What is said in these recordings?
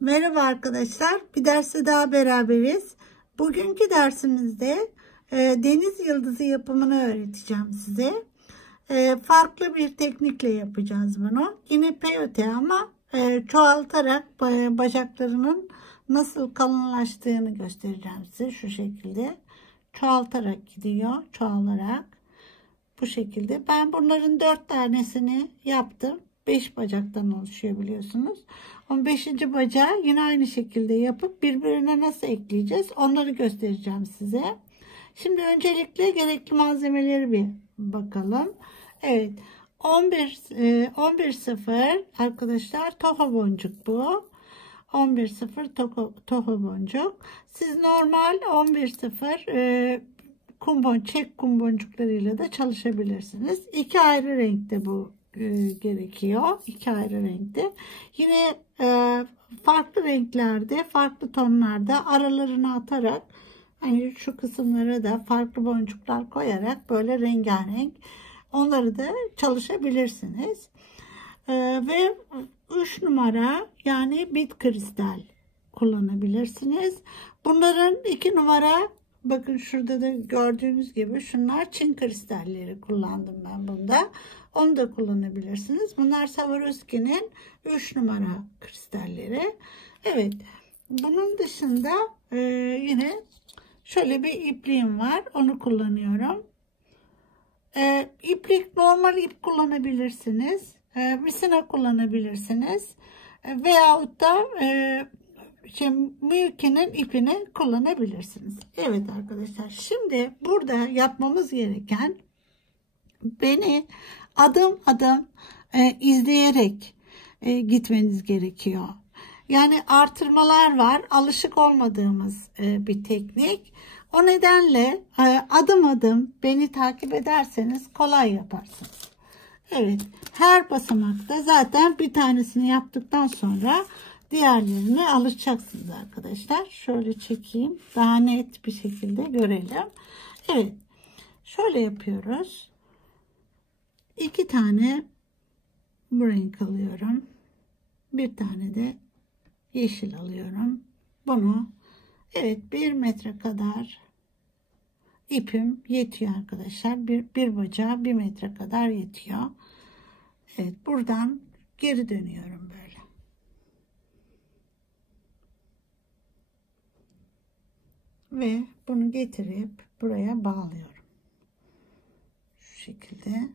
Merhaba arkadaşlar, bir derste daha beraberiz. Bugünkü dersimizde deniz yıldızı yapımını öğreteceğim size. Farklı bir teknikle yapacağız bunu. Yine peyote ama çoğaltarak bacaklarının nasıl kalınlaştığını göstereceğim size. Şu şekilde çoğaltarak gidiyor, çoğalarak. Bu şekilde. Ben bunların 4 tanesini yaptım. 5 bacaktan oluşuyor biliyorsunuz. 15. bacağı yine aynı şekilde yapıp birbirine nasıl ekleyeceğiz onları göstereceğim size. Şimdi öncelikle gerekli malzemeleri bir bakalım. Evet. 11.0 arkadaşlar toho boncuk bu. 11.0 toho boncuk. Siz normal 11.0 çek kum boncuklarıyla da çalışabilirsiniz. İki ayrı renkte bu gerekiyor. İki ayrı renkte. Yine farklı renklerde, farklı tonlarda aralarını atarak hani şu kısımlara da farklı boncuklar koyarak böyle rengarenk onları da çalışabilirsiniz. Ve 3 numara yani bit kristal kullanabilirsiniz. Bunların 2 numara bakın şurada da gördüğünüz gibi şunlar Çin kristalleri kullandım ben bunda. Onu da kullanabilirsiniz. Bunlar Swarovski'nin 3 numara kristalleri. Evet. Bunun dışında yine şöyle bir ipliğim var. Onu kullanıyorum. İplik normal ip kullanabilirsiniz. Misina kullanabilirsiniz. Veyahut da Miyuki'nin ipini kullanabilirsiniz. Evet arkadaşlar. Şimdi burada yapmamız gereken beni adım adım izleyerek gitmeniz gerekiyor. Yani artırmalar var. Alışık olmadığımız bir teknik. O nedenle adım adım beni takip ederseniz kolay yaparsınız. Evet. Her basamakta zaten bir tanesini yaptıktan sonra diğerlerine alışacaksınız arkadaşlar. Şöyle çekeyim. Daha net bir şekilde görelim. Evet. Şöyle yapıyoruz. 2 tane bu renk alıyorum. Bir tane de yeşil alıyorum. Bunu evet 1 metre kadar ipim yetiyor arkadaşlar. Bir bacağı 1 metre kadar yetiyor. Evet buradan geri dönüyorum böyle. Ve bunu getirip buraya bağlıyorum. Şu şekilde.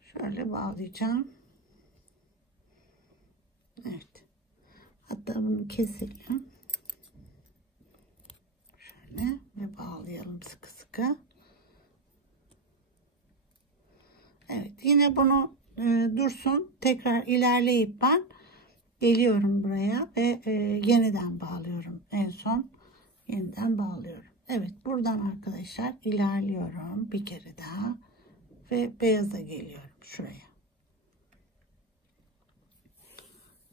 Şöyle bağlayacağım. Evet. Hatta bunu keselim. Şöyle ve bağlayalım sıkı sıkı. Evet. Yine bunu dursun. Tekrar ilerleyip ben geliyorum buraya ve yeniden bağlıyorum. En son yeniden bağlıyorum. Evet. Buradan arkadaşlar ilerliyorum bir kere daha ve beyaza geliyorum şuraya.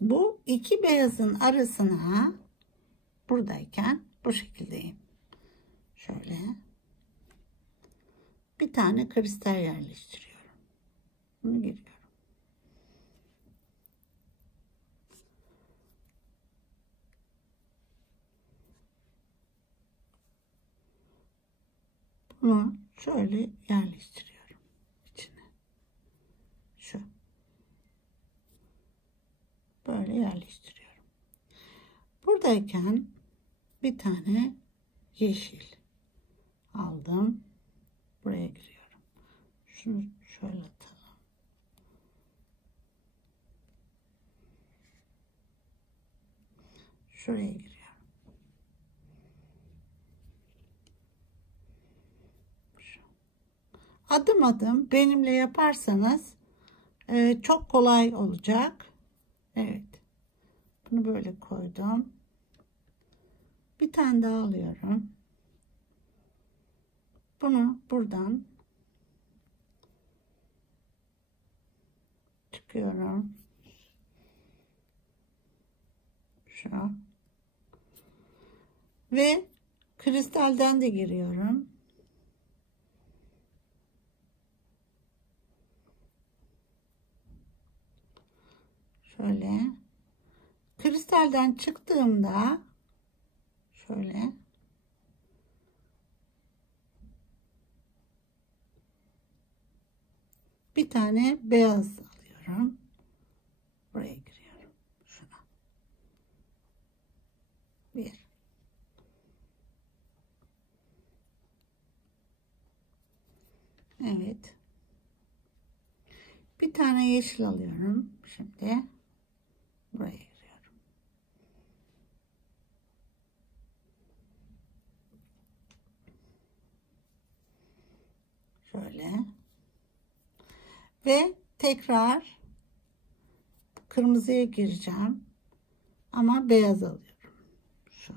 Bu iki beyazın arasına buradayken bu şekildeyim. Şöyle bir tane kristal yerleştiriyorum. Bunu giriyorum. Bunu şöyle yerleştiriyorum içine. Şu. Böyle yerleştiriyorum. Buradayken bir tane yeşil aldım. Buraya giriyorum. Şunu şöyle atalım. Şuraya giriyorum. Şu. Adım adım benimle yaparsanız çok kolay olacak. Evet. Bunu böyle koydum. Bir tane daha alıyorum. Bunu buradan çıkıyorum. Şu. Ve kristalden de giriyorum. Şöyle. Kristalden çıktığımda şöyle bir tane beyaz alıyorum. Buraya giriyorum. Şuna. Bir. Evet. Bir tane yeşil alıyorum. Şimdi buraya giriyorum. Şöyle. Ve tekrar kırmızıya gireceğim. Ama beyaz alıyorum. Şu.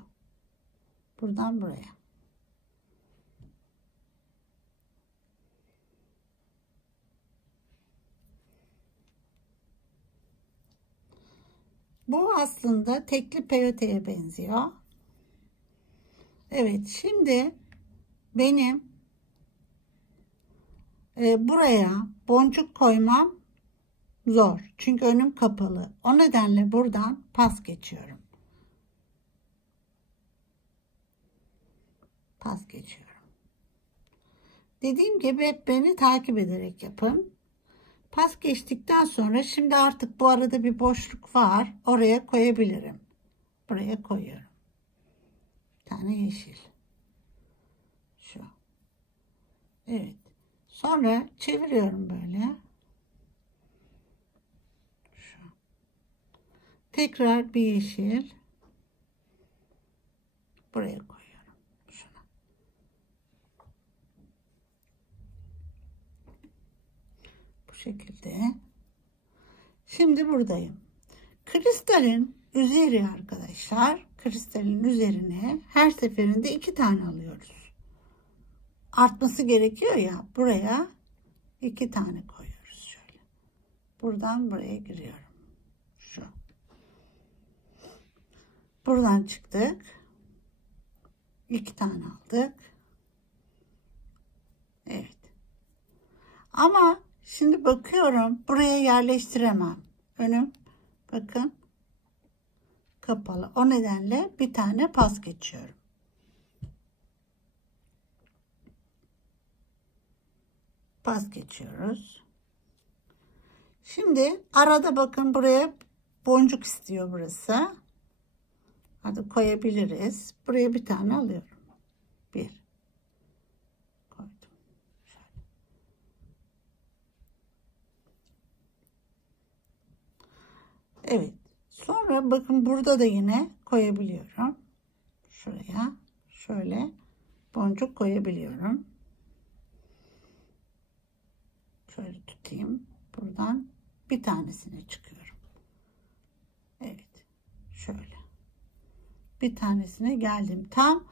Buradan buraya. Bu aslında tekli peyoteye benziyor. Evet, şimdi benim buraya boncuk koymam zor. Çünkü önüm kapalı. O nedenle buradan pas geçiyorum. Pas geçiyorum. Dediğim gibi hep beni takip ederek yapın. Pas geçtikten sonra şimdi artık bu arada bir boşluk var. Oraya koyabilirim. Buraya koyuyorum. Bir tane yeşil. Şu. Evet. Sonra çeviriyorum böyle. Şu. Tekrar bir yeşil. Buraya koyuyorum. Şuna. Bu şekilde. Şimdi buradayım. Kristalin üzeri arkadaşlar. Kristalin üzerine her seferinde 2 tane alıyoruz. Artması gerekiyor ya. Buraya 2 tane koyuyoruz. Şöyle. Buradan buraya giriyorum. Şu. Buradan çıktık. 2 tane aldık. Evet. Ama şimdi bakıyorum. Buraya yerleştiremem. Önüm bakın kapalı. O nedenle bir tane pas geçiyorum. Pas geçiyoruz. Şimdi arada bakın buraya boncuk istiyor burası. Hadi koyabiliriz. Buraya bir tane alıyorum. Bir. Koydum. Şöyle. Evet. Sonra bakın burada da yine koyabiliyorum. Şuraya şöyle boncuk koyabiliyorum. Şöyle tutayım. Buradan bir tanesine çıkıyorum. Evet. Şöyle. Bir tanesine geldim. Tam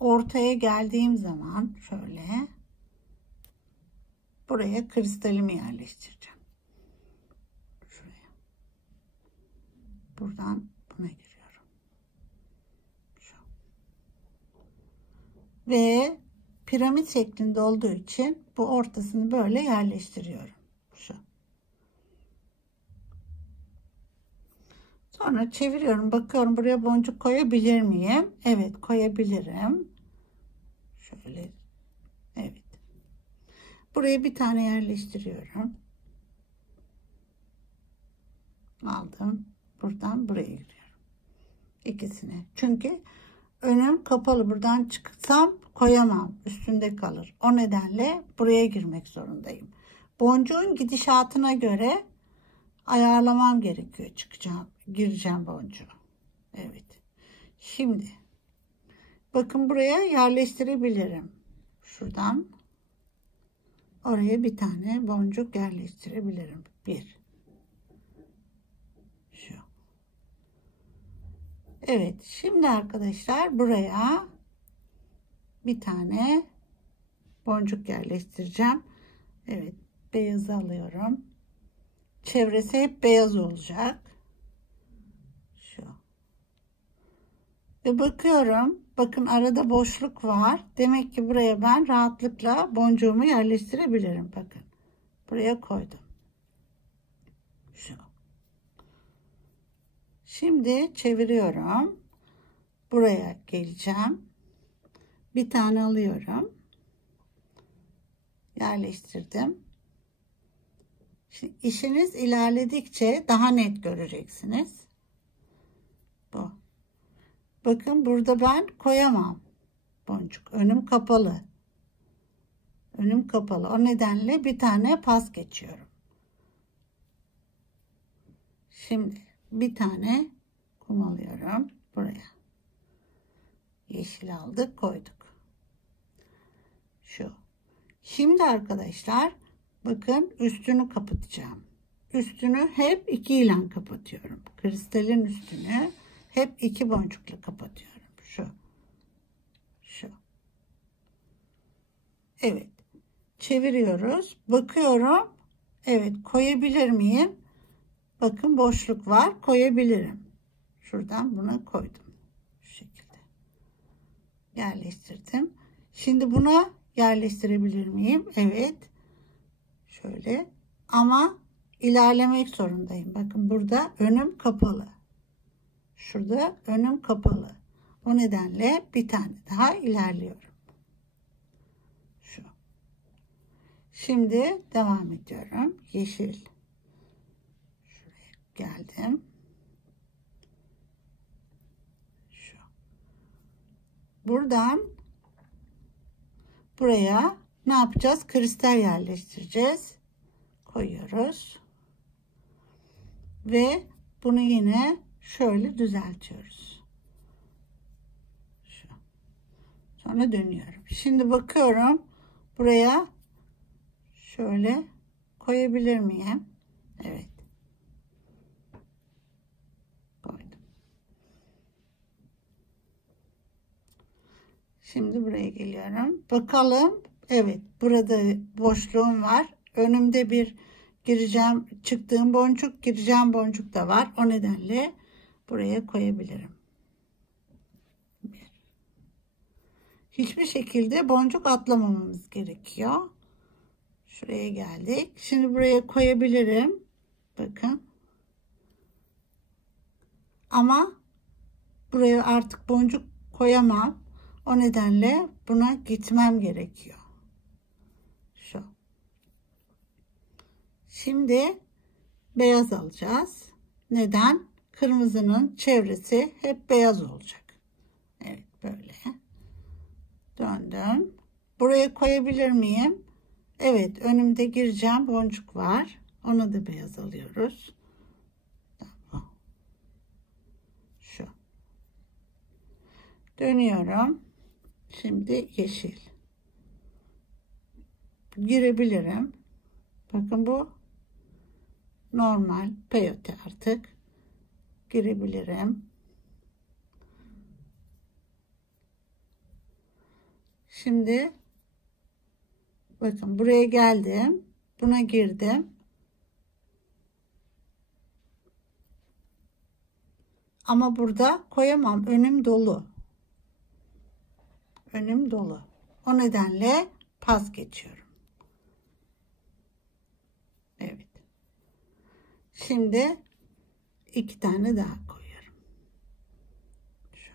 ortaya geldiğim zaman şöyle buraya kristalimi yerleştireceğim. Şuraya. Buradan buna giriyorum. Şu. Ve piramit şeklinde olduğu için bu ortasını böyle yerleştiriyorum. Şu. Sonra çeviriyorum. Bakıyorum buraya boncuk koyabilir miyim? Evet, koyabilirim. Şöyle. Evet. Buraya bir tane yerleştiriyorum. Aldım. Buradan buraya giriyorum. İkisine. Çünkü önüm kapalı. Buradan çıksam koyamam. Üstünde kalır. O nedenle buraya girmek zorundayım. Boncuğun gidişatına göre ayarlamam gerekiyor. Gireceğim boncuğu. Evet. Şimdi bakın buraya yerleştirebilirim. Şuradan oraya bir tane boncuk yerleştirebilirim. Bir. Şu. Evet. Şimdi arkadaşlar buraya bir tane boncuk yerleştireceğim. Evet. Beyazı alıyorum. Çevresi hep beyaz olacak. Şu. Ve bakıyorum. Bakın arada boşluk var. Demek ki buraya ben rahatlıkla boncuğumu yerleştirebilirim. Bakın. Buraya koydum. Şu. Şimdi çeviriyorum. Buraya geleceğim. Bir tane alıyorum. Yerleştirdim. Şimdi işiniz ilerledikçe daha net göreceksiniz. Bu. Bakın burada ben koyamam boncuk. Önüm kapalı. Önüm kapalı. O nedenle bir tane pas geçiyorum. Şimdi bir tane kum alıyorum buraya. Yeşil aldık, koyduk. Şu. Şimdi arkadaşlar bakın üstünü kapatacağım. Üstünü hep 2 ile kapatıyorum. Kristalin üstünü hep 2 boncukla kapatıyorum. Şu. Evet. Çeviriyoruz. Bakıyorum. Evet, koyabilir miyim? Bakın boşluk var. Koyabilirim. Şuradan buna koydum. Şu şekilde. Yerleştirdim. Şimdi buna yerleştirebilir miyim? Evet. Şöyle. Ama ilerlemek zorundayım. Bakın burada önüm kapalı. Şurada önüm kapalı. O nedenle bir tane daha ilerliyorum. Şu. Şimdi devam ediyorum. Yeşil. Şuraya geldim. Şu. Buradan buraya ne yapacağız? Kristal yerleştireceğiz. Koyuyoruz. Ve bunu yine şöyle düzeltiyoruz. Şu. Sonra dönüyorum. Şimdi bakıyorum. Buraya şöyle koyabilir miyim? Evet. Koydum. Şimdi buraya geliyorum. Bakalım. Evet. Burada boşluğum var. Önümde bir gireceğim, çıktığım boncuk, gireceğim boncuk da var. O nedenle buraya koyabilirim. Hiçbir şekilde boncuk atlamamamız gerekiyor. Şuraya geldik. Şimdi buraya koyabilirim. Bakın. Ama buraya artık boncuk koyamam. O nedenle buna gitmem gerekiyor. Şu. Şimdi beyaz alacağız. Neden? Kırmızının çevresi hep beyaz olacak. Evet, böyle. Döndüm. Buraya koyabilir miyim? Evet, önümde gireceğim boncuk var. Onu da beyaz alıyoruz. Tamam. Şu. Dönüyorum. Şimdi yeşil. Girebilirim. Bakın bu normal peyote artık. Girebilirim. Şimdi bakın buraya geldim. Buna girdim. Ama burada koyamam. Önüm dolu. Önüm dolu. O nedenle pas geçiyorum. Evet. Şimdi 2 tane daha koyuyorum. Şu.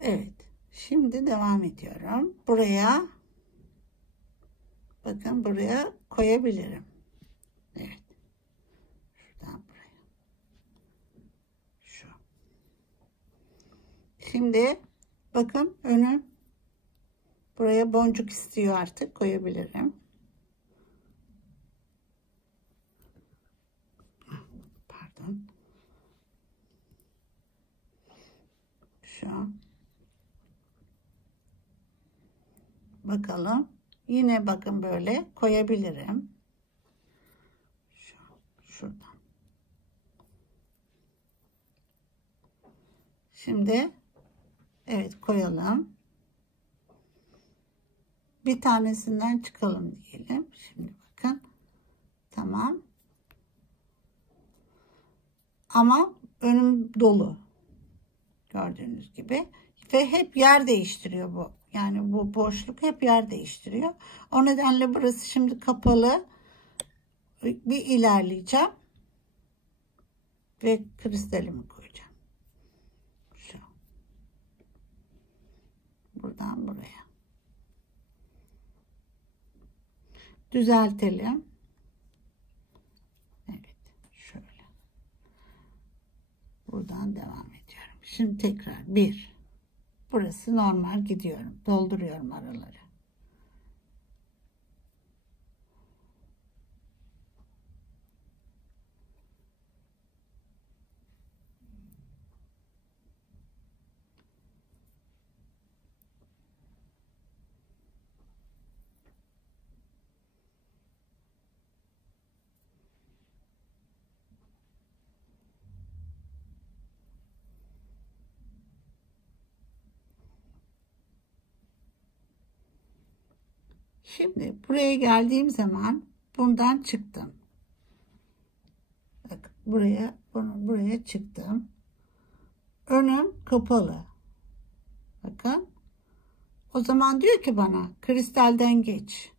Evet. Şimdi devam ediyorum. Buraya bakın buraya koyabilirim. Evet. Şuradan buraya. Şu. Şimdi bakın önüm buraya boncuk istiyor, artık koyabilirim. Pardon. Şu. Bakalım. Yine bakın böyle koyabilirim. Şuradan. Şimdi evet koyalım. Bir tanesinden çıkalım diyelim. Şimdi bakın. Tamam. Ama önüm dolu. Gördüğünüz gibi. Ve hep yer değiştiriyor bu. Yani bu boşluk hep yer değiştiriyor. O nedenle burası şimdi kapalı. Bir ilerleyeceğim. ve kristalimi koyacağım. Şu. Buradan buraya. Düzeltelim. Evet. Şöyle. Buradan devam ediyorum. Şimdi tekrar 1. Burası normal gidiyorum. Dolduruyorum araları. Şimdi buraya geldiğim zaman bundan çıktım. Bak buraya çıktım. Önüm kapalı. Bakın. O zaman diyor ki bana kristalden geç.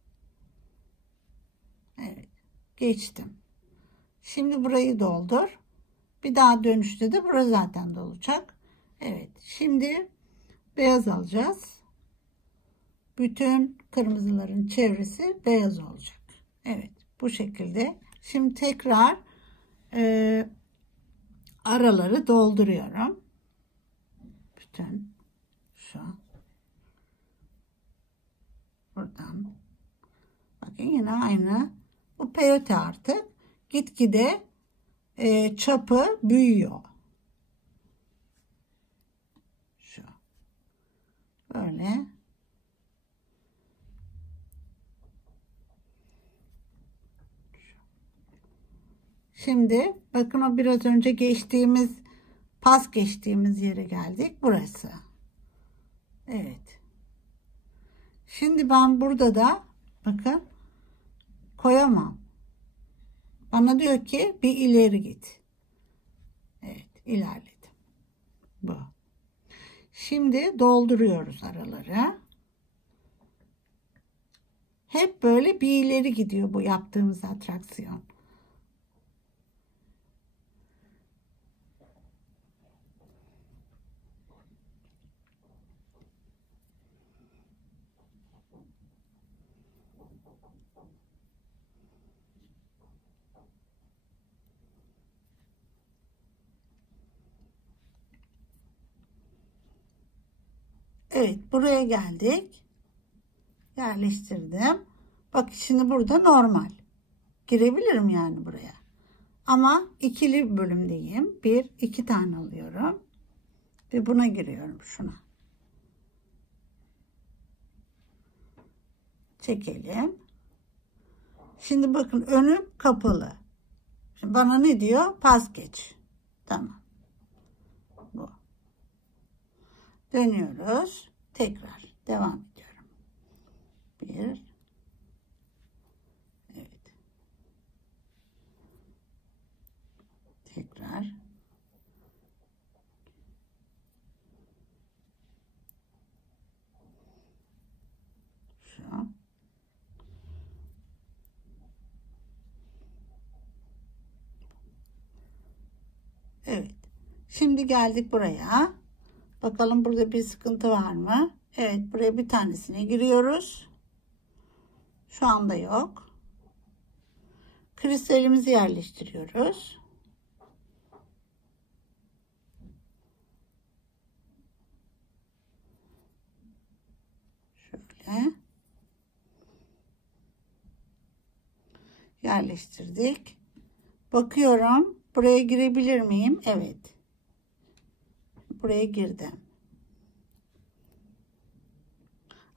Evet. Geçtim. Şimdi burayı doldur. Bir daha dönüşte de burası zaten dolacak. Evet. Şimdi beyaz alacağız. Bütün kırmızıların çevresi beyaz olacak. Evet. Bu şekilde. Şimdi tekrar araları dolduruyorum. Bütün şu. Buradan. Bakın yine aynı. Bu peyote artık gitgide çapı büyüyor. Şu. Böyle. Şimdi bakın o biraz önce pas geçtiğimiz yere geldik. Burası. Evet. Şimdi ben burada da bakın koyamam. Bana diyor ki bir ileri git. Evet, ilerledim. Bu. Şimdi dolduruyoruz araları. Hep böyle bir ileri gidiyor bu yaptığımız atraksiyon. Evet, buraya geldik. Yerleştirdim. Bak şimdi burada normal. Girebilirim yani buraya. Ama ikili bölümdeyim. 2 tane alıyorum. Ve buna giriyorum, şuna. Çekelim. Şimdi bakın önüm kapalı. Şimdi bana ne diyor? Pas geç. Tamam. Bu. Dönüyoruz. Tekrar devam ediyorum. 1. Evet. Tekrar. Şu. Evet. Şimdi geldik buraya. Bakalım burada bir sıkıntı var mı? Evet, buraya bir tanesine giriyoruz. Şu anda yok. Kristalimizi yerleştiriyoruz. Şöyle. Yerleştirdik. Bakıyorum. Buraya girebilir miyim? Evet. Buraya girdim.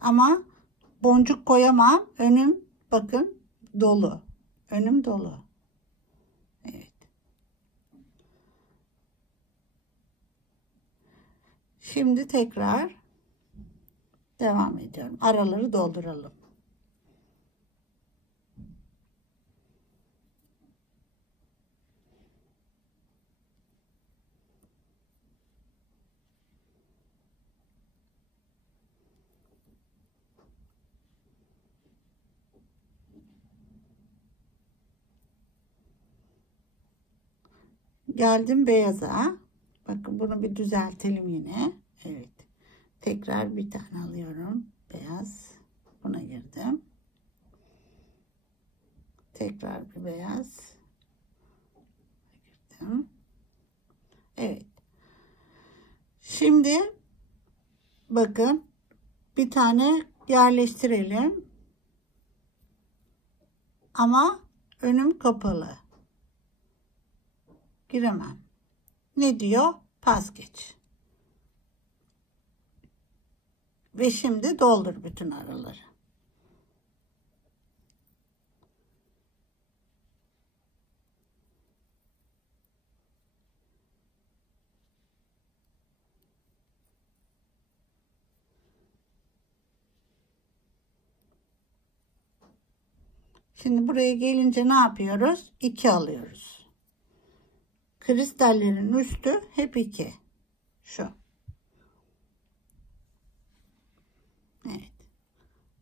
Ama boncuk koyamam. Önüm bakın dolu. Önüm dolu. Evet. Şimdi tekrar devam ediyorum. Araları dolduralım. Geldim beyaza. Bakın bunu bir düzeltelim yine. Evet. Tekrar bir tane alıyorum. Beyaz. Buna girdim. Tekrar bir beyaz. Girdim. Evet. Şimdi bakın bir tane yerleştirelim. Ama önüm kapalı. Giremem. Ne diyor? Pas geç. Ve şimdi doldur bütün araları. Şimdi buraya gelince ne yapıyoruz? 2 alıyoruz. Kristallerin üstü hep 2. Şu. Evet.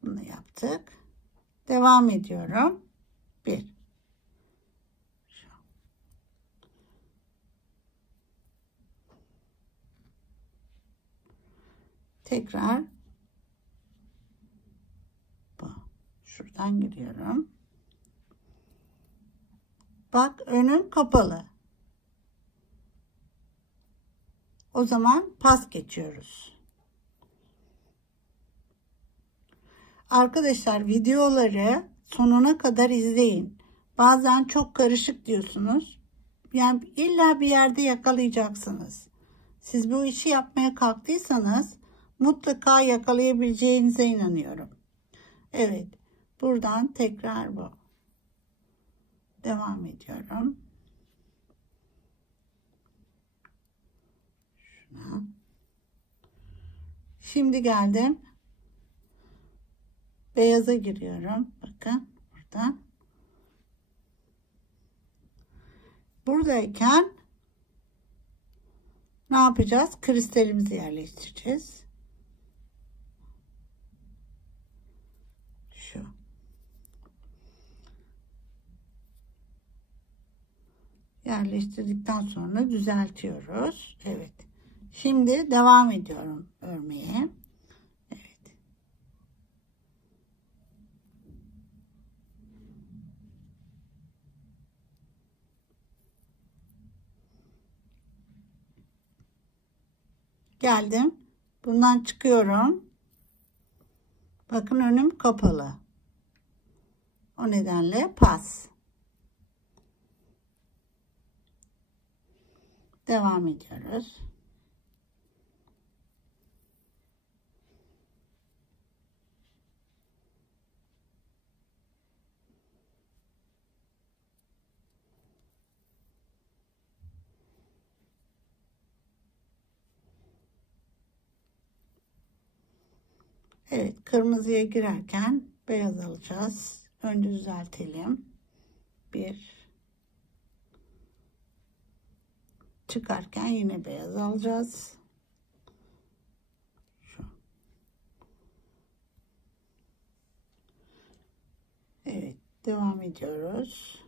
Bunu yaptık. Devam ediyorum. 1. Şu. Tekrar bu. Şuradan giriyorum. Bak önüm kapalı. O zaman pas geçiyoruz. Arkadaşlar videoları sonuna kadar izleyin. Bazen çok karışık diyorsunuz. Yani illa bir yerde yakalayacaksınız. Siz bu işi yapmaya kalktıysanız mutlaka yakalayabileceğinize inanıyorum. Evet. Buradan tekrar bu. Devam ediyorum. Şuna. Şimdi geldim. Beyaza giriyorum. Bakın burada. Buradayken ne yapacağız? Kristalimizi yerleştireceğiz. Şu. Yerleştirdikten sonra düzeltiyoruz. Evet. Şimdi devam ediyorum örmeye. Evet. Geldim. Bundan çıkıyorum. Bakın önüm kapalı. O nedenle pas. Devam ediyoruz. Evet, kırmızıya girerken beyaz alacağız. Önce düzeltelim. 1. Çıkarken yine beyaz alacağız. Şu. Evet, devam ediyoruz.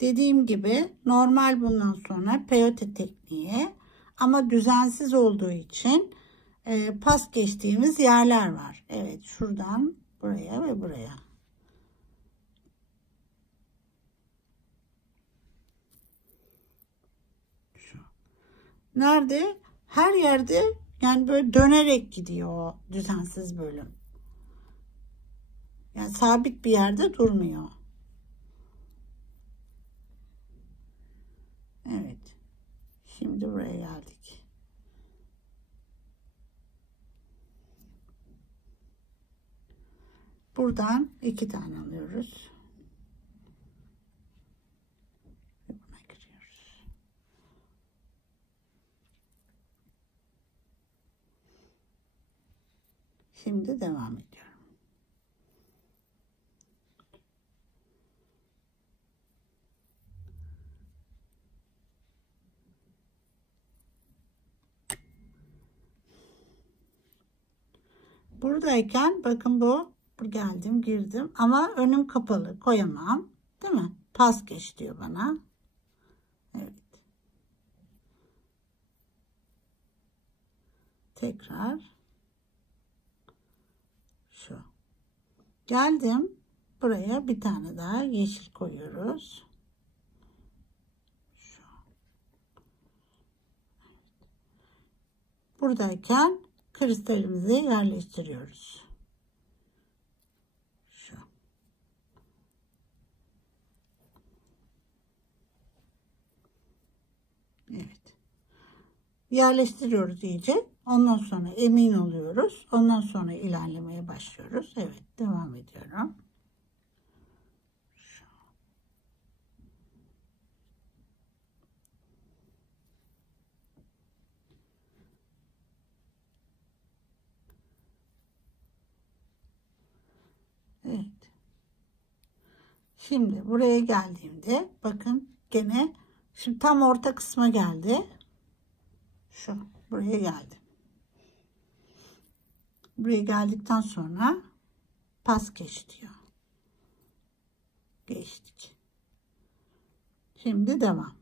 Dediğim gibi normal bundan sonra peyote tekniği ama düzensiz olduğu için pas geçtiğimiz yerler var. Evet, şuradan buraya ve buraya. Şu. Nerede? Her yerde yani böyle dönerek gidiyor o düzensiz bölüm. Yani sabit bir yerde durmuyor. Evet. Şimdi buraya geldik. Buradan 2 tane alıyoruz. Ve buna giriyoruz. Şimdi devam ediyorum. Buradayken bakın bu geldim girdim ama önüm kapalı koyamam değil mi? Pas geç diyor bana. Evet. Tekrar şu. Geldim. Buraya bir tane daha yeşil koyuyoruz. Şu. Buradayken kristalimizi yerleştiriyoruz. Şu. Evet. Yerleştiriyoruz iyice. Ondan sonra emin oluyoruz. Ondan sonra ilerlemeye başlıyoruz. Evet, devam ediyorum. Evet. Şimdi buraya geldiğimde bakın gene şimdi tam orta kısma geldi. Şu buraya geldim. Buraya geldikten sonra pas geç diyor. Geçtik. Şimdi devam.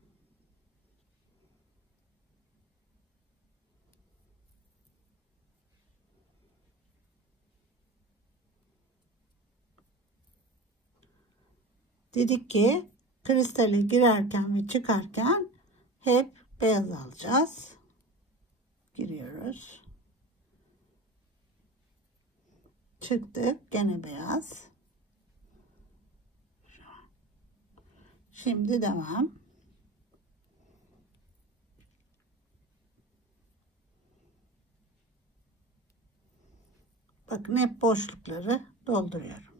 Dedik ki kristale girerken ve çıkarken hep beyaz alacağız. Giriyoruz. Çıktık. Gene beyaz. Şimdi devam. Bakın hep boşlukları dolduruyorum.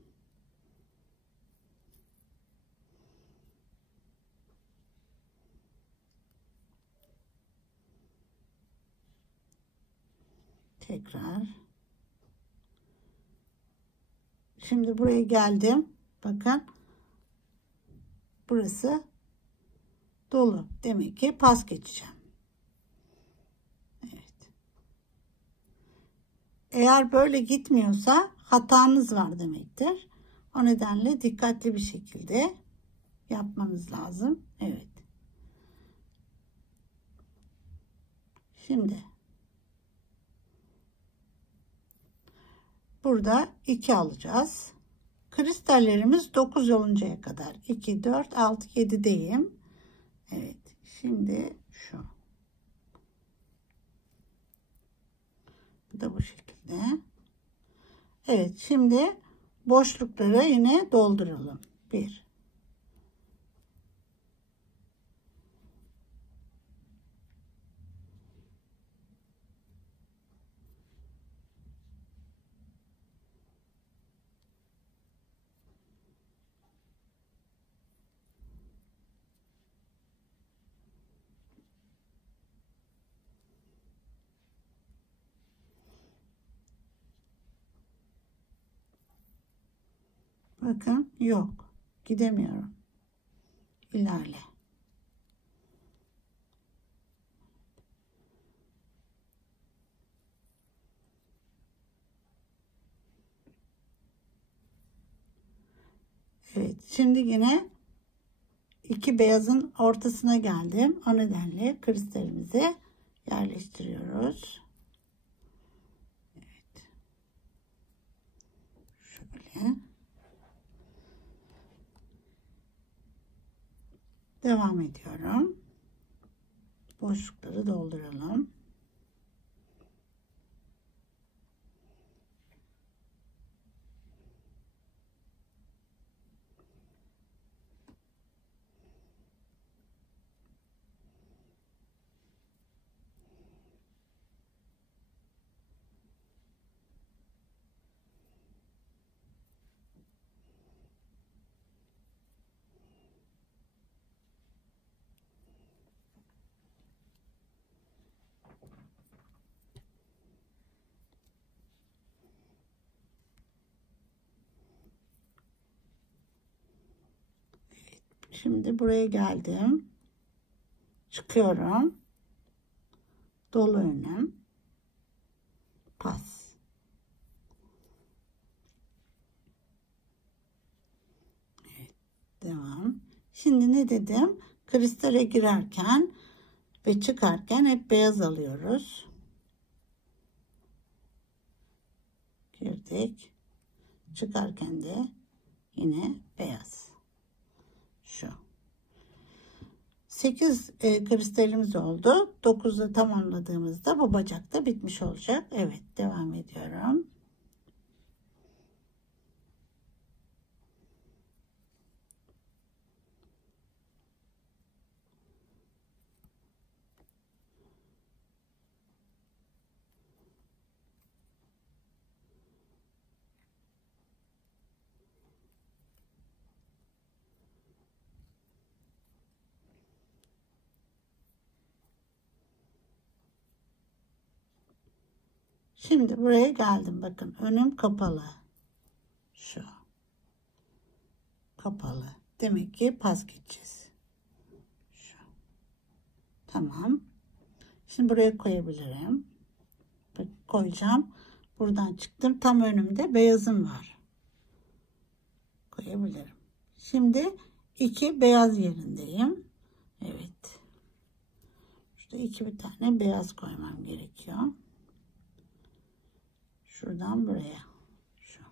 Tekrar. Şimdi buraya geldim. Bakın. Burası dolu. Demek ki pas geçeceğim. Evet. Eğer böyle gitmiyorsa hatanız var demektir. O nedenle dikkatli bir şekilde yapmanız lazım. Evet. Şimdi burada 2 alacağız. Kristallerimiz 9 oluncaya kadar 2, 4, 6, 7'deyim. Evet. Şimdi şu. Bu da bu şekilde. Evet. Şimdi boşlukları yine dolduralım. 1. Bakın yok. Gidemiyorum. İlerle. Evet. Şimdi yine 2 beyazın ortasına geldim. O nedenle kristalimizi yerleştiriyoruz. Evet. Şöyle. Devam ediyorum. Boşlukları dolduralım. Şimdi buraya geldim. Çıkıyorum. Dolu önüm. Pas. Evet. Devam. Şimdi ne dedim? Kristale girerken ve çıkarken hep beyaz alıyoruz. Girdik. Çıkarken de yine beyaz. Şu. 8 kristalimiz oldu. 9'da tamamladığımızda bu bacak da bitmiş olacak. Evet, devam ediyorum. Şimdi buraya geldim. Bakın önüm kapalı. Şu. Kapalı. Demek ki pas geçeceğiz. Şu. Tamam. Şimdi buraya koyabilirim. Bak, koyacağım. Buradan çıktım. Tam önümde beyazım var. Koyabilirim. Şimdi 2 beyaz yerindeyim. Evet. Şurada bir tane beyaz koymam gerekiyor. Şuradan buraya. Şu.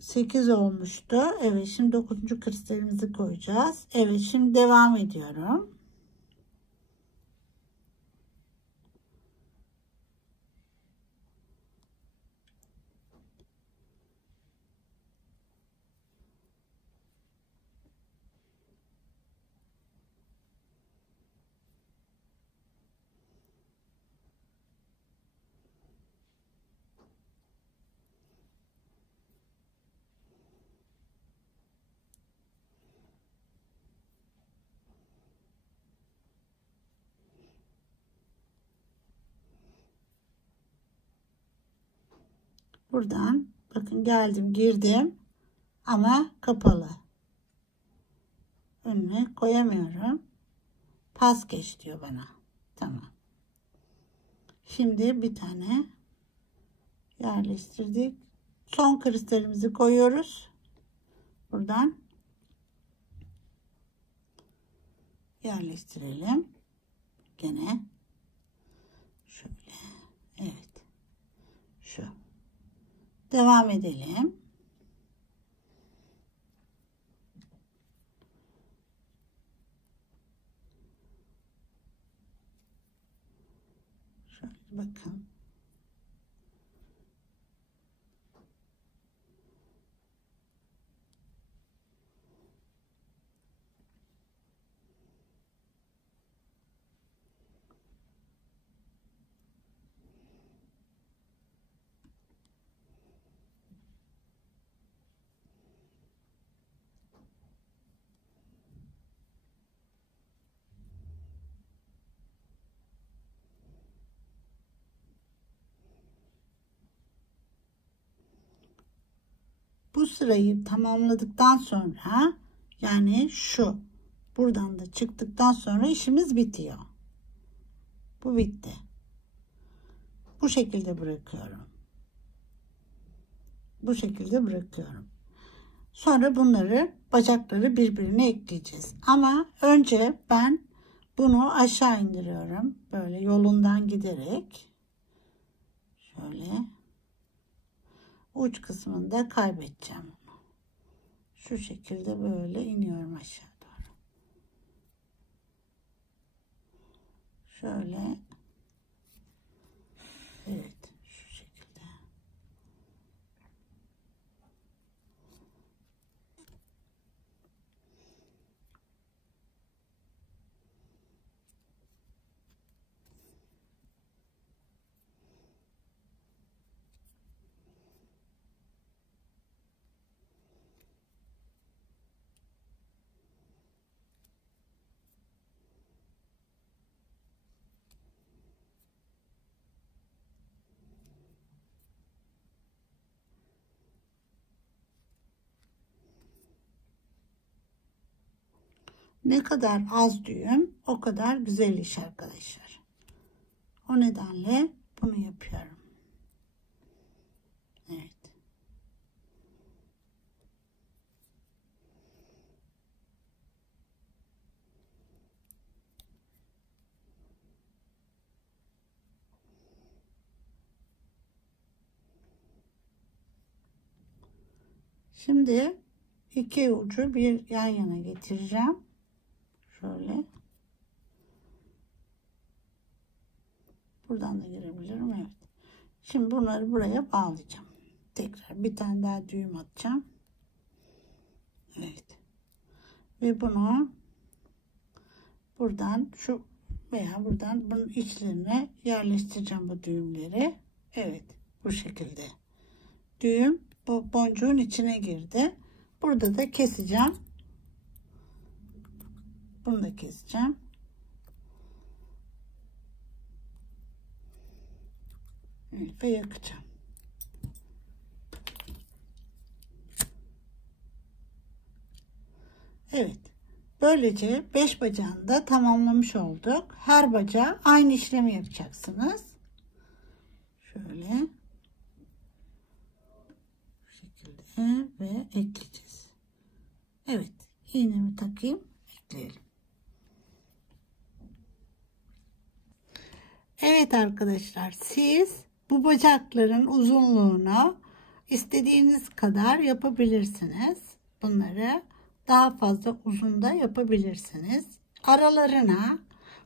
8 olmuştu. Evet, şimdi 9. kristalimizi koyacağız. Evet, şimdi devam ediyorum. Buradan bakın geldim, girdim ama kapalı. Önüne koyamıyorum. Pas geç diyor bana. Tamam. Şimdi bir tane yerleştirdik. Son kristalimizi koyuyoruz. Buradan yerleştirelim. Gene şöyle. Evet. Şu. Devam edelim. Şöyle bakın. Bu sırayı tamamladıktan sonra, yani şu buradan da çıktıktan sonra işimiz bitiyor. Bu bitti. Bu şekilde bırakıyorum. Bu şekilde bırakıyorum. Sonra bunları, bacakları birbirine ekleyeceğiz. Ama önce ben bunu aşağı indiriyorum. Böyle yolundan giderek. Şöyle. Uç kısmında kaybedeceğim. Şu şekilde böyle iniyorum aşağı doğru. Şöyle. Evet. Şu şekilde. Ne kadar az düğüm o kadar güzel iş arkadaşlar. O nedenle bunu yapıyorum. Evet. Şimdi iki ucu bir yan yana getireceğim. Şöyle. Buradan da girebilirim. Evet. Şimdi bunları buraya bağlayacağım. Tekrar bir tane daha düğüm atacağım. Evet. Ve bunu buradan şu veya buradan bunun içlerine yerleştireceğim bu düğümleri. Evet. Bu şekilde. Düğüm bu boncuğun içine girdi. Burada da keseceğim. Bunu da keseceğim. Evet, ve yakacağım. Evet. Böylece 5 bacağını da tamamlamış olduk. Her bacağa aynı işlemi yapacaksınız. Şöyle. Bu şekilde ve ekleyeceğiz. Evet. İğnemi takayım. Ekleyelim. Evet arkadaşlar, siz bu bacakların uzunluğunu istediğiniz kadar yapabilirsiniz. Bunları daha fazla uzun da yapabilirsiniz. Aralarına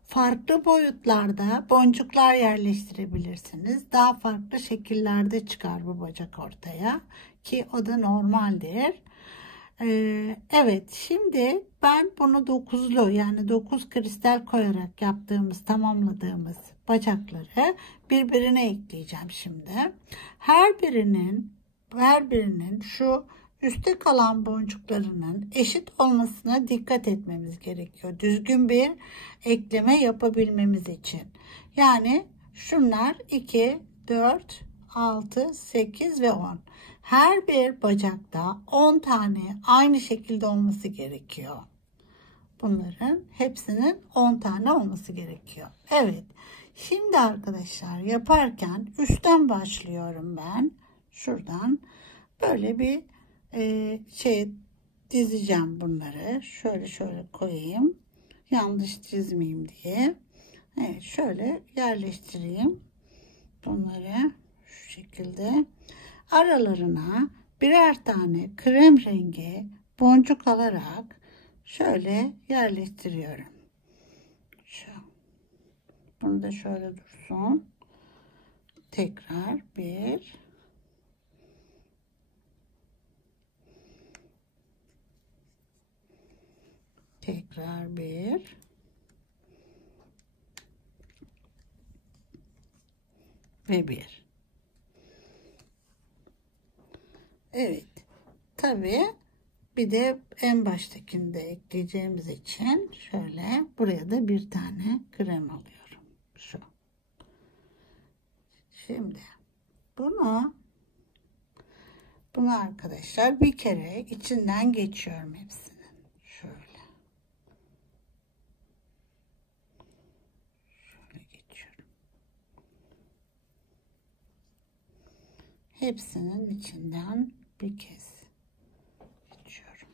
farklı boyutlarda boncuklar yerleştirebilirsiniz. Daha farklı şekillerde çıkar bu bacak ortaya ki o da normaldir. Evet, şimdi ben bunu dokuzlu, yani 9 kristal koyarak yaptığımız, tamamladığımız bacakları birbirine ekleyeceğim şimdi. Her birinin şu üstte kalan boncuklarının eşit olmasına dikkat etmemiz gerekiyor. Düzgün bir ekleme yapabilmemiz için. Yani şunlar 2, 4, 6, 8 ve 10. Her bir bacakta 10 tane aynı şekilde olması gerekiyor. Bunların hepsinin 10 tane olması gerekiyor. Evet. Şimdi arkadaşlar, yaparken üstten başlıyorum ben. Şuradan böyle bir dizeceğim bunları. Şöyle koyayım. Yanlış dizmeyeyim diye. Evet, şöyle yerleştireyim. Bunları şu şekilde. Aralarına birer tane krem rengi boncuk alarak şöyle yerleştiriyorum. Bunu da şöyle dursun. Tekrar bir, tekrar bir ve bir. Evet. Tabii bir de en baştakini de ekleyeceğimiz için şöyle buraya da bir tane krem alıyorum. Şu. Şimdi bunu arkadaşlar bir kere içinden geçiyorum hepsinin. Şöyle geçiyorum. Hepsinin içinden bir kez geçiyorum.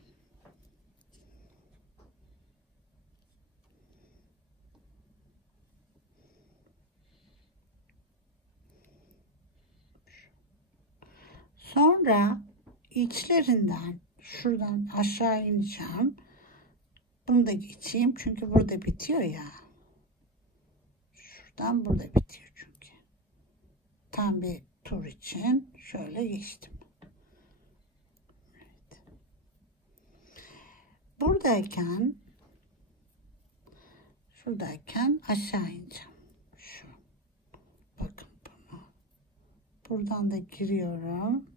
Sonra içlerinden şuradan aşağı ineceğim. Bunu da geçeyim çünkü burada bitiyor ya. Şuradan burada bitiyor çünkü. Tam bir tur için şöyle geçtim. Evet. Şuradayken aşağı ineceğim. Şu. Bakın bunu. Buradan da giriyorum.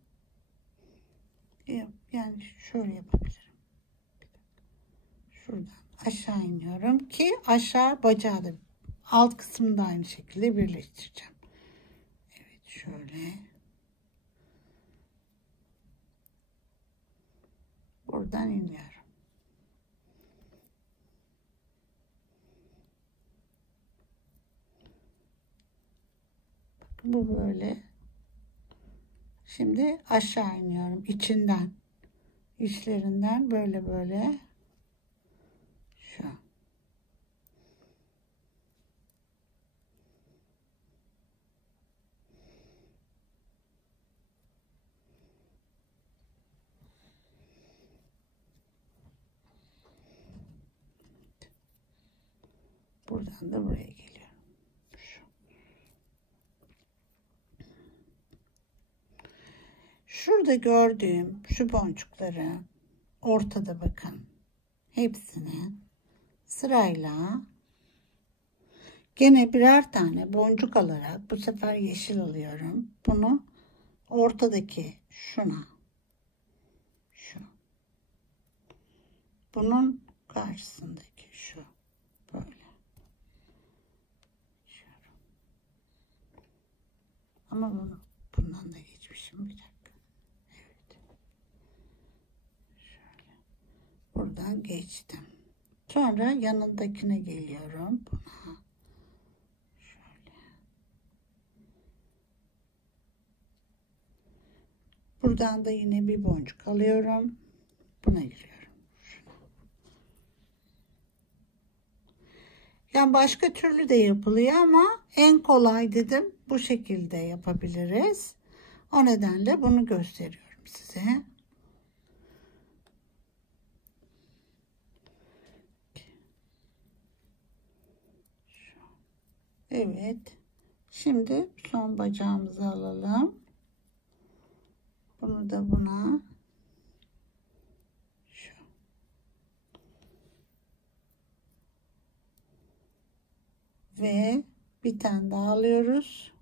Yani şöyle yapabilirim. Şuradan aşağı iniyorum ki aşağı bacağı da alt kısmını da aynı şekilde birleştireceğim. Evet, şöyle. Buradan iniyorum. Bakın bu böyle. Şimdi aşağı iniyorum içlerinden böyle şu. Buradan da buraya geliyorum. Şurada gördüğüm şu boncukları ortada bakın. Hepsini sırayla gene birer tane boncuk alarak, bu sefer yeşil alıyorum. Bunu ortadaki şuna, şu, bunun karşısındaki şu, böyle. Ama bundan da geçmişim, bir dakika. Evet. Şöyle. Buradan geçtim. Sonra yanındakine geliyorum. Buna. Şöyle. Buradan da yine bir boncuk alıyorum. Buna giriyorum. Şuna. Yani başka türlü de yapılıyor ama en kolay dedim. Bu şekilde yapabiliriz. O nedenle bunu gösteriyorum size. Evet. Şimdi son bacağımızı alalım. Bunu da buna. Şu. Ve bir tane daha alıyoruz.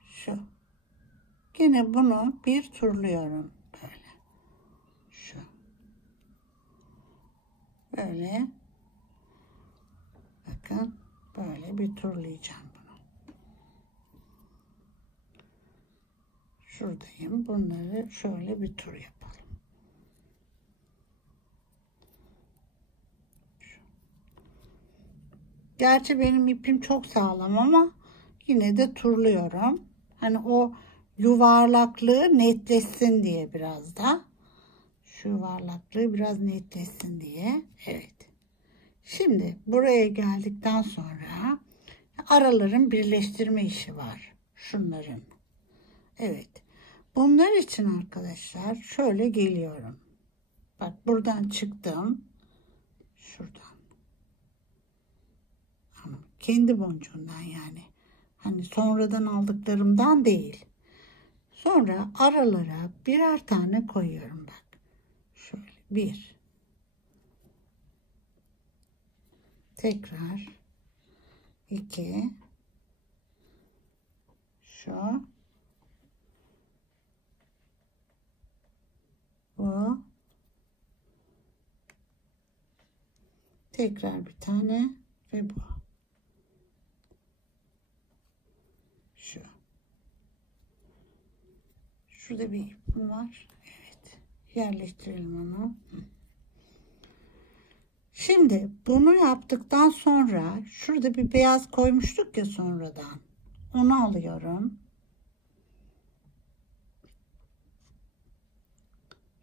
Şu. Yine bunu bir turluyorum. Böyle. Şu. Böyle. Bakın. Böyle bir turlayacağım bunu. Şuradayım. Bunları şöyle bir tur yapalım. Şu. Gerçi benim ipim çok sağlam ama yine de turluyorum. Hani o yuvarlaklığı netleşsin diye biraz da. Şu yuvarlaklığı biraz netleşsin diye. Evet. Şimdi buraya geldikten sonra araların birleştirme işi var. Şunların. Evet. Bunlar için arkadaşlar şöyle geliyorum. Bak buradan çıktım. Şuradan. Ama kendi boncuğundan yani. Hani sonradan aldıklarımdan değil. Sonra aralara birer tane koyuyorum bak. Şöyle bir. Tekrar 2. Şu. Bu. Tekrar bir tane ve bu. Şu. Şurada bir ipim var. Evet. Yerleştirelim onu. Şimdi bunu yaptıktan sonra şurada bir beyaz koymuştuk ya sonradan. Onu alıyorum.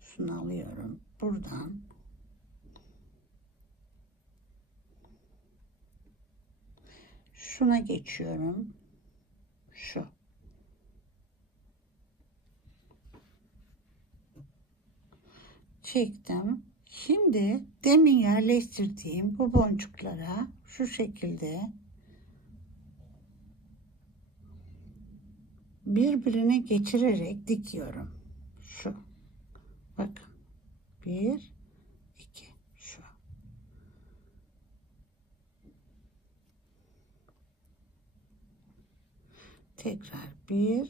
Şunu alıyorum. Buradan. Şuna geçiyorum. Şu. Çektim. Şimdi demin yerleştirdiğim bu boncuklara şu şekilde birbirine geçirerek dikiyorum. Şu. Bakın. 1, 2. Şu. Tekrar 1,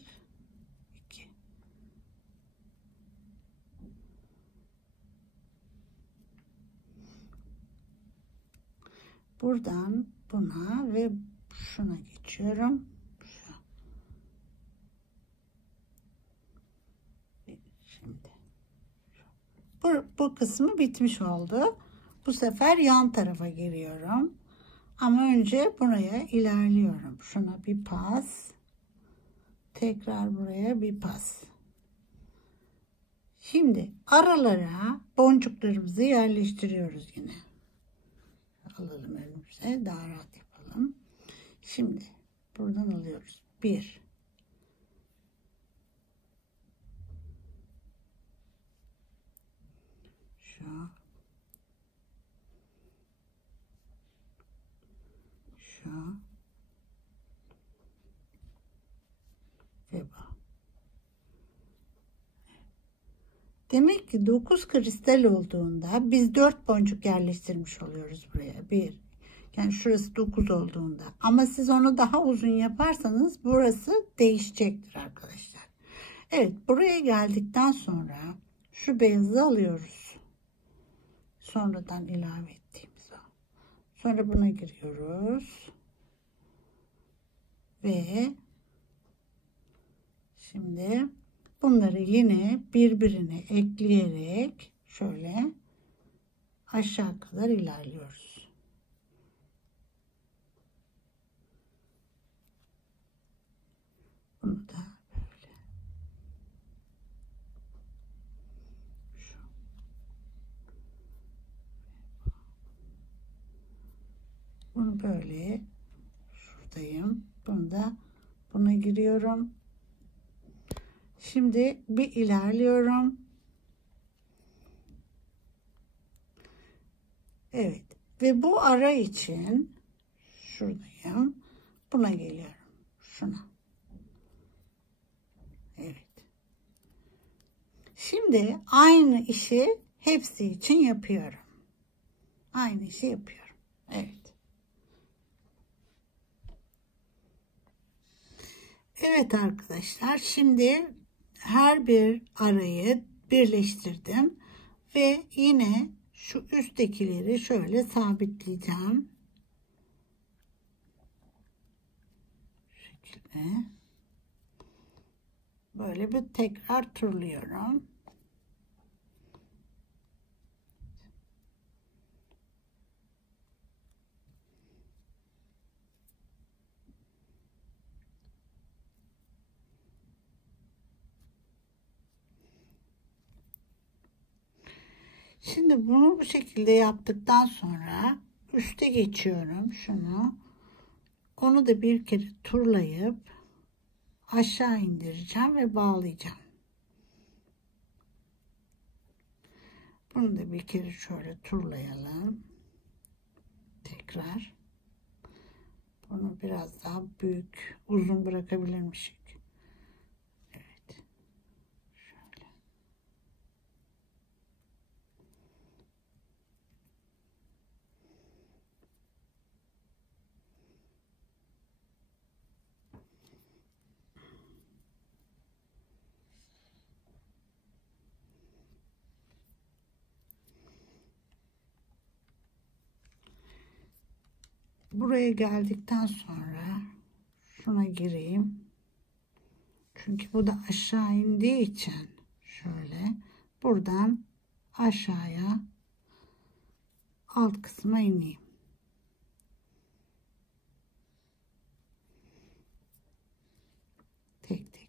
2. Buradan buna ve şuna geçiyorum. Şu. Şimdi bu kısmı bitmiş oldu. Bu sefer yan tarafa giriyorum. Ama önce buraya ilerliyorum. Şuna bir pas. Tekrar buraya bir pas. Şimdi aralara boncuklarımızı yerleştiriyoruz yine. Alalım önümüze. Daha rahat yapalım. Şimdi buradan alıyoruz. 1. Şu. ve bu. Demek ki 9 kristal olduğunda biz 4 boncuk yerleştirmiş oluyoruz buraya. Yani şurası 9 olduğunda. Ama siz onu daha uzun yaparsanız burası değişecektir arkadaşlar. Evet, buraya geldikten sonra şu beyazı alıyoruz. Sonradan ilave ettiğimiz o. Sonra buna giriyoruz. Ve şimdi bunları yine birbirine ekleyerek şöyle aşağı kadar ilerliyoruz. Bunu da böyle. Bunu böyle şuradayım. Bunu da buna giriyorum. Şimdi bir ilerliyorum. Evet. Ve bu ara için şuradayım. Buna geliyorum. Şuna. Evet. Şimdi aynı işi hepsi için yapıyorum. Aynı işi yapıyorum. Evet. Evet arkadaşlar. Şimdi her bir arayı birleştirdim. Ve yine şu üsttekileri şöyle sabitleyeceğim. Şu şekilde. Böyle bir tekrar turluyorum. Şimdi bunu bu şekilde yaptıktan sonra üste geçiyorum şunu. Onu da bir kere turlayıp aşağı indireceğim ve bağlayacağım. Bunu da bir kere şöyle turlayalım. Tekrar. Bunu biraz daha büyük, uzun bırakabilirmişim. Evet. Şöyle. Buraya geldikten sonra şuna gireyim. Çünkü bu da aşağı indiği için şöyle buradan aşağıya alt kısma ineyim. Tek tek.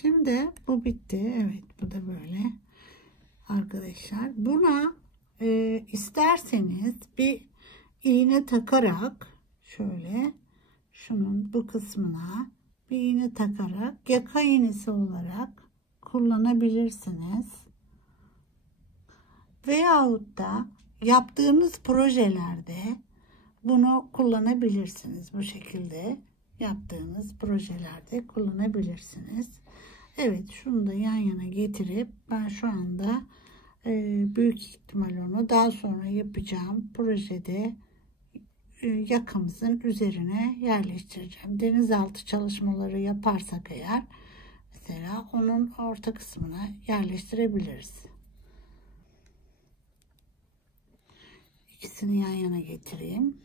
Şimdi bu bitti. Evet, bu da böyle. Arkadaşlar buna isterseniz bir iğne takarak şöyle şunun bu kısmına bir iğne takarak yaka iğnesi olarak kullanabilirsiniz. Veyahut da yaptığınız projelerde bunu kullanabilirsiniz. Bu şekilde yaptığınız projelerde kullanabilirsiniz. Evet, şunu da yan yana getirip ben şu anda büyük ihtimal onu daha sonra yapacağım projede yakamızın üzerine yerleştireceğim. Denizaltı çalışmaları yaparsak eğer mesela onun orta kısmına yerleştirebiliriz. İkisini yan yana getireyim.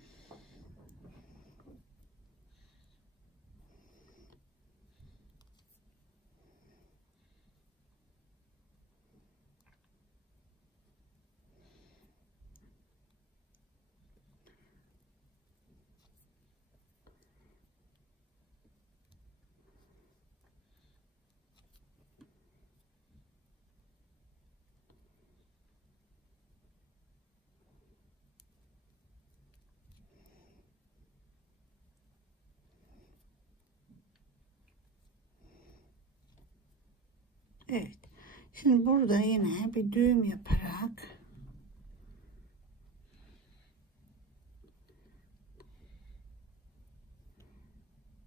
Evet. Şimdi burada yine bir düğüm yaparak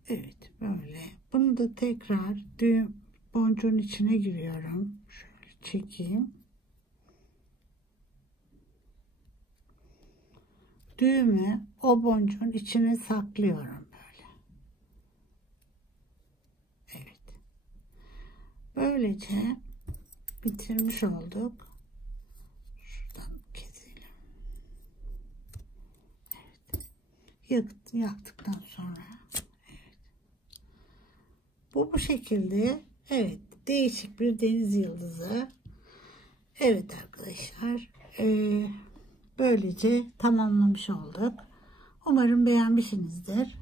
evet böyle. Bunu da tekrar düğüm boncuğun içine giriyorum. Şöyle çekeyim. Düğümü o boncuğun içine saklıyorum böyle. Evet. Böylece bitirmiş olduk. Şuradan keselim. Evet. Yaktıktan sonra evet. Bu şekilde evet değişik bir deniz yıldızı. Evet arkadaşlar. Böylece tamamlamış olduk. Umarım beğenmişsinizdir.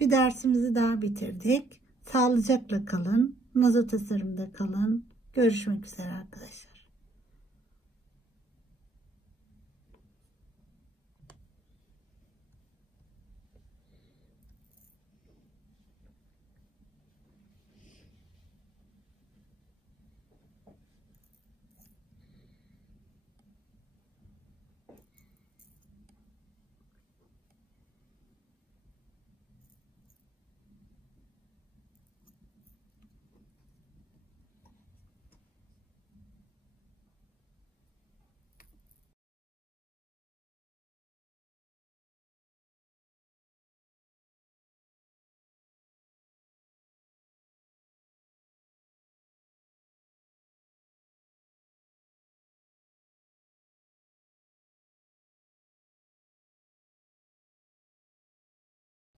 Bir dersimizi daha bitirdik. Sağlıcakla kalın. Moza tasarımda kalın. Görüşmek üzere arkadaşlar.